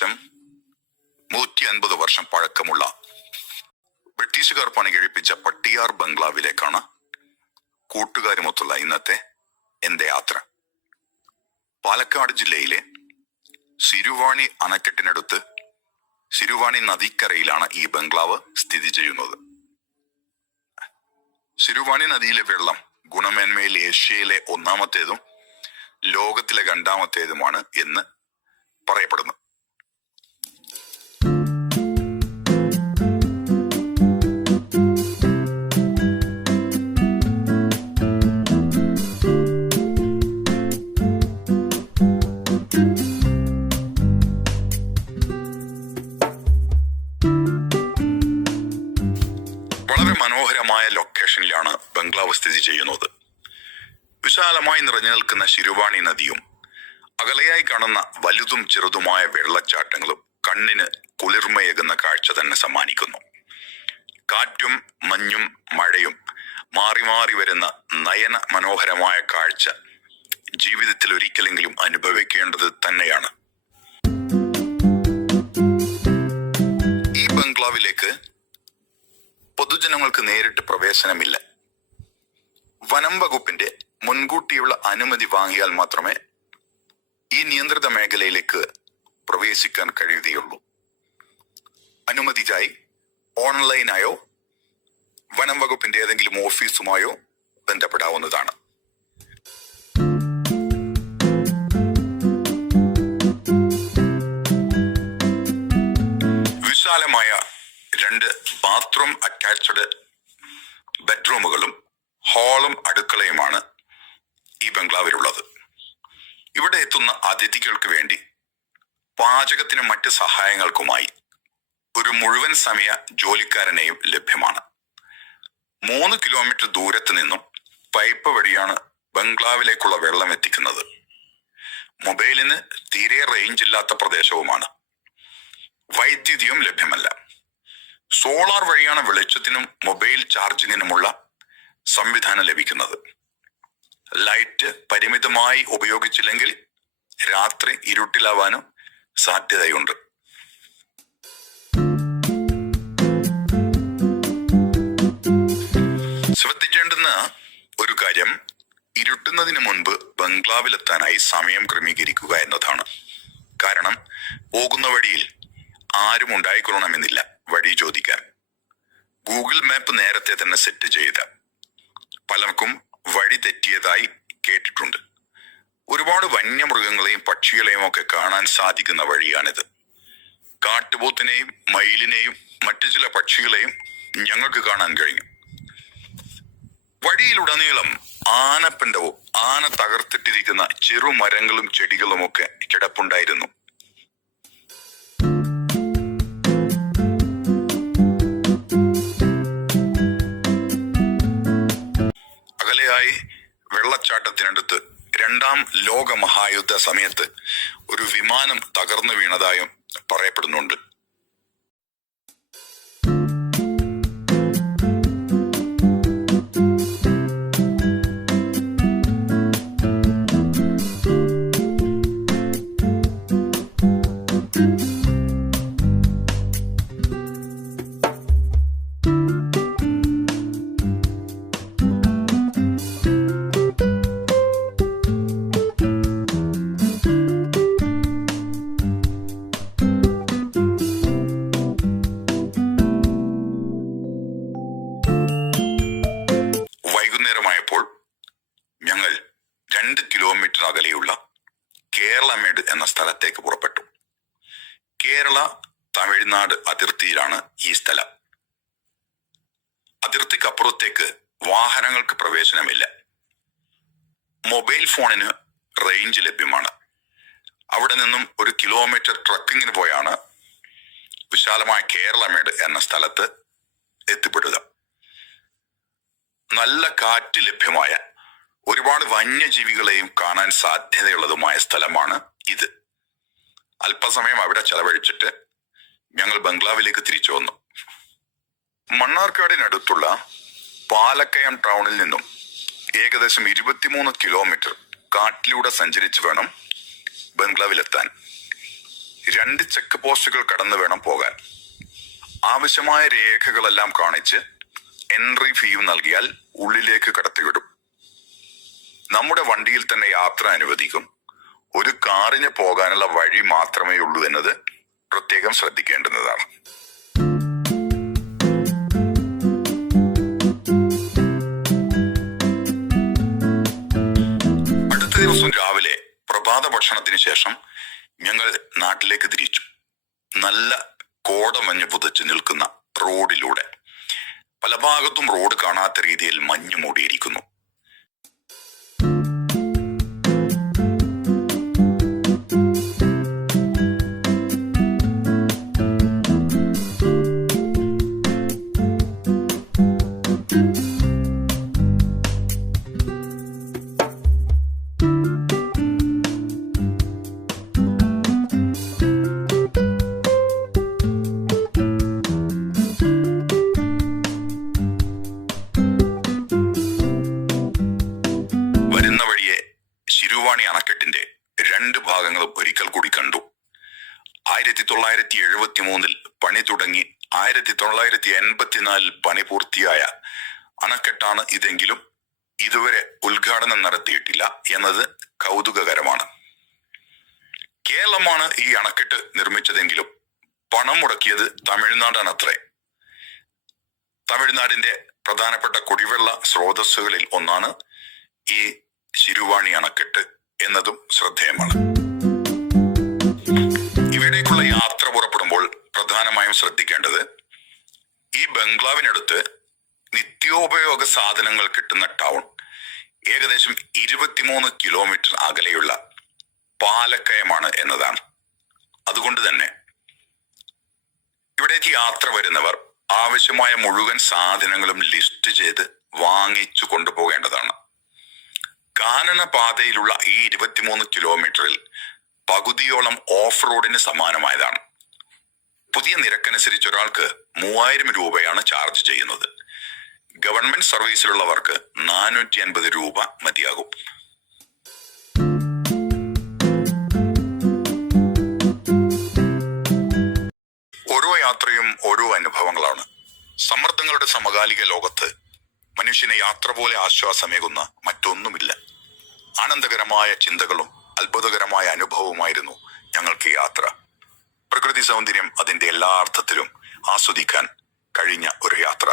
ഏകദേശം 150 വർഷം പഴക്കമുള്ള ബ്രിട്ടീഷുകാർ പണികഴിപ്പിച്ച പട്ടിയാർ ബംഗ്ലാവിലേക്കാണ് കൂട്ടുകാരുമൊത്തുള്ള ഇന്നത്തെ എന്റെ യാത്ര. പാലക്കാട് ജില്ലയിലെ സിരുവാണി അണക്കെട്ടിനടുത്ത് സിരുവാണി നദിക്കരയിലാണ് ഈ ബംഗ്ലാവ് സ്ഥിതി ചെയ്യുന്നത്. സിരുവാണി നദിയിലെ വെള്ളം ഗുണമേന്മയിൽ ഏഷ്യയിലെ ഒന്നാമത്തേതും ലോകത്തിലെ രണ്ടാമത്തേതുമാണ് എന്ന് പറയപ്പെടുന്നു. വളരെ മനോഹരമായ ലൊക്കേഷനിലാണ് ബംഗ്ലാവ് സ്ഥിതി ചെയ്യുന്നത്. വിശാലമായി നിറഞ്ഞു നിൽക്കുന്ന ശിരുവാണി നദിയും അകലെയായി കാണുന്ന വലുതും ചെറുതുമായ വെള്ളച്ചാട്ടങ്ങളും കണ്ണിന് കുളിർമയേകുന്ന കാഴ്ച തന്നെ സമ്മാനിക്കുന്നു. കാറ്റും മഞ്ഞും മഴയും മാറി മാറി വരുന്ന നയന മനോഹരമായ കാഴ്ച ജീവിതത്തിൽ ഒരിക്കലെങ്കിലും അനുഭവിക്കേണ്ടത് തന്നെയാണ്. ഈ ബംഗ്ലാവിലേക്ക് പൊതുജനങ്ങൾക്ക് നേരിട്ട് പ്രവേശനമില്ല. വനം വകുപ്പിന്റെ മുൻകൂട്ടിയുള്ള അനുമതി വാങ്ങിയാൽ മാത്രമേ ഈ നിയന്ത്രിത മേഖലയിലേക്ക് പ്രവേശിക്കാൻ കഴിയുകയുള്ളൂ. അനുമതിക്കായി ഓൺലൈനായോ വനം വകുപ്പിന്റെ ഏതെങ്കിലും ഓഫീസുമായോ ബന്ധപ്പെടാവുന്നതാണ്. വിശാലമായ 2 ബാത്റൂം അറ്റാച്ച്ഡ് ബെഡ്റൂമുകളും ഹാളും അടുക്കളയുമാണ് ഈ ബംഗ്ലാവിലുള്ളത്. ഇവിടെ എത്തുന്ന അതിഥികൾക്ക് വേണ്ടി പാചകത്തിനും മറ്റ് സഹായങ്ങൾക്കുമായി ഒരു മുഴുവൻ സമയ ജോലിക്കാരനെയും ലഭ്യമാണ്. 3 കിലോമീറ്റർ ദൂരത്ത് നിന്നും പൈപ്പ് വഴിയാണ് ബംഗ്ലാവിലേക്കുള്ള വെള്ളം എത്തിക്കുന്നത്. മൊബൈലിന് തീരെ റേഞ്ച് ഇല്ലാത്ത പ്രദേശവുമാണ്. വൈദ്യുതിയും ലഭ്യമല്ല. സോളാർ വഴിയാണ് വെളിച്ചത്തിനും മൊബൈൽ ചാർജിങ്ങിനുമുള്ള സംവിധാനം ലഭിക്കുന്നത്. ലൈറ്റ് പരിമിതമായി ഉപയോഗിച്ചില്ലെങ്കിൽ രാത്രി ഇരുട്ടിലാവാനും സാധ്യതയുണ്ട്. ശ്രദ്ധിക്കേണ്ടുന്ന ഒരു കാര്യം, ഇരുട്ടുന്നതിന് മുൻപ് ബംഗ്ലാവിലെത്താനായി സമയം ക്രമീകരിക്കുക എന്നതാണ്. കാരണം പോകുന്ന വഴിയിൽ ആരും ഉണ്ടായിക്കൊള്ളണമെന്നില്ല വഴി ചോദിക്കാൻ. ഗൂഗിൾ മാപ്പ് നേരത്തെ തന്നെ സെറ്റ് ചെയ്ത പലർക്കും വഴി തെറ്റിയതായി കേട്ടിട്ടുണ്ട്. ഒരുപാട് വന്യമൃഗങ്ങളെയും പക്ഷികളെയും ഒക്കെ കാണാൻ സാധിക്കുന്ന വഴിയാണിത്. കാട്ടുപോത്തിനെയും മയിലിനെയും മറ്റു ചില പക്ഷികളെയും ഞങ്ങൾക്ക് കാണാൻ കഴിഞ്ഞു. വഴിയിലുടനീളം ആനപ്പിണ്ടവും ആന തകർത്തിട്ടിരിക്കുന്ന ചെറുമരങ്ങളും ചെടികളും ഒക്കെ കിടപ്പുണ്ടായിരുന്നു. അകലെയായി വെള്ളച്ചാട്ടത്തിനടുത്ത് 2ാം ലോക മഹായുദ്ധ സമയത്ത് ഒരു വിമാനം തകർന്നു വീണതായും പറയപ്പെടുന്നുണ്ട്. വൈകുന്നേരമായപ്പോൾ ഞങ്ങൾ 2 കിലോമീറ്റർ അകലെയുള്ള കേരളമേട് എന്ന സ്ഥലത്തേക്ക് പുറപ്പെട്ടു. കേരള തമിഴ്നാട് അതിർത്തിയിലാണ് ഈ സ്ഥലം. അതിർത്തിക്കപ്പുറത്തേക്ക് വാഹനങ്ങൾക്ക് പ്രവേശനമില്ല. മൊബൈൽ ഫോണിന് റേഞ്ച് ലഭ്യമാണ്. അവിടെ നിന്നും 1 കിലോമീറ്റർ ട്രക്കിങ്ങിന് പോയാണ് വിശാലമായ കേരളമേട് എന്ന സ്ഥലത്ത് എത്തിപ്പെടുക. നല്ല കാറ്റ് ലഭ്യമായ ഒരുപാട് വന്യജീവികളെയും കാണാൻ സാധ്യതയുള്ളതുമായ സ്ഥലമാണ് ഇത്. അല്പസമയം അവിടെ ചെലവഴിച്ചിട്ട് ഞങ്ങൾ ബംഗ്ലാവിലേക്ക് തിരിച്ചു വന്നു. മണ്ണാർക്കാടിനടുത്തുള്ള പാലക്കയം ടൗണിൽ നിന്നും ഏകദേശം 23 കിലോമീറ്റർ കാട്ടിലൂടെ സഞ്ചരിച്ചു വേണം ബംഗ്ലാവിലെത്താൻ. 2 ചെക്ക് പോസ്റ്റുകൾ കടന്നു വേണം പോകാൻ. ആവശ്യമായ രേഖകളെല്ലാം കാണിച്ച് എൻട്രി ഫീയും നൽകിയാൽ ഉള്ളിലേക്ക് കടത്തിവിടും. നമ്മുടെ വണ്ടിയിൽ തന്നെ യാത്ര അനുവദിക്കും. ഒരു കാറിന് പോകാനുള്ള വഴി മാത്രമേ ഉള്ളൂ എന്നത് പ്രത്യേകം ശ്രദ്ധിക്കേണ്ടുന്നതാണ്. അടുത്ത ദിവസം രാവിലെ പ്രഭാത ഭക്ഷണത്തിന് ശേഷം ഞങ്ങൾ നാട്ടിലേക്ക് തിരിച്ചു. നല്ല കോടമഞ്ഞ് പുതച്ച് നിൽക്കുന്ന റോഡിലൂടെ പല ഭാഗത്തും റോഡ് കാണാത്ത രീതിയിൽ മഞ്ഞ് മൂടിയിരിക്കുന്നു. ശിരുവാണി അണക്കെട്ടിന്റെ 2 ഭാഗങ്ങളും ഒരിക്കൽ കൂടി കണ്ടു. 1973 പണി തുടങ്ങി 1984 പണി പൂർത്തിയായ അണക്കെട്ടാണ് ഇതെങ്കിലും ഇതുവരെ ഉദ്ഘാടനം നടത്തിയിട്ടില്ല എന്നത് കൗതുകകരമാണ്. കേരളമാണ് ഈ അണക്കെട്ട് നിർമ്മിച്ചതെങ്കിലും പണം മുടക്കിയത് തമിഴ്നാടാണത്രേ. തമിഴ്നാടിന്റെ പ്രധാനപ്പെട്ട കുടിവെള്ള സ്രോതസ്സുകളിൽ ഒന്നാണ് ഈ ശിരുവാണി അണക്കെട്ട് എന്നതും ശ്രദ്ധേയമാണ്. ഇവിടേക്കുള്ള യാത്ര പുറപ്പെടുമ്പോൾ പ്രധാനമായും ശ്രദ്ധിക്കേണ്ടത് ഈ ബംഗ്ലാവിനടുത്ത് നിത്യോപയോഗ സാധനങ്ങൾ കിട്ടുന്ന ടൗൺ ഏകദേശം 23 കിലോമീറ്റർ അകലെയുള്ള പാലക്കയമാണ് എന്നതാണ്. അതുകൊണ്ട് തന്നെ ഇവിടേക്ക് യാത്ര വരുന്നവർ ആവശ്യമായ മുഴുവൻ സാധനങ്ങളും ലിസ്റ്റ് ചെയ്ത് വാങ്ങിച്ചു കൊണ്ടുപോകേണ്ടതാണ്. കാനന പാതയിലുള്ള ഈ 23 കിലോമീറ്ററിൽ പകുതിയോളം ഓഫ് റോഡിന് സമാനമായതാണ്. പുതിയ നിരക്കനുസരിച്ച് ഒരാൾക്ക് 3000 രൂപയാണ് ചാർജ് ചെയ്യുന്നത്. ഗവൺമെന്റ് സർവീസിലുള്ളവർക്ക് 450 രൂപ മതിയാകും. ഓരോ യാത്രയും ഓരോ അനുഭവങ്ങളാണ്. സമ്മർദ്ദങ്ങളുടെ സമകാലിക ലോകത്ത് മനുഷ്യന് യാത്ര പോലെ ആശ്വാസമേകുന്ന മറ്റൊന്നുമില്ല. ആനന്ദകരമായ ചിന്തകളും അത്ഭുതകരമായ അനുഭവമായിരുന്നു ഞങ്ങൾക്ക് യാത്ര. പ്രകൃതി സൗന്ദര്യം അതിന്റെ എല്ലാ അർത്ഥത്തിലും ആസ്വദിക്കാൻ കഴിഞ്ഞ ഒരു യാത്ര.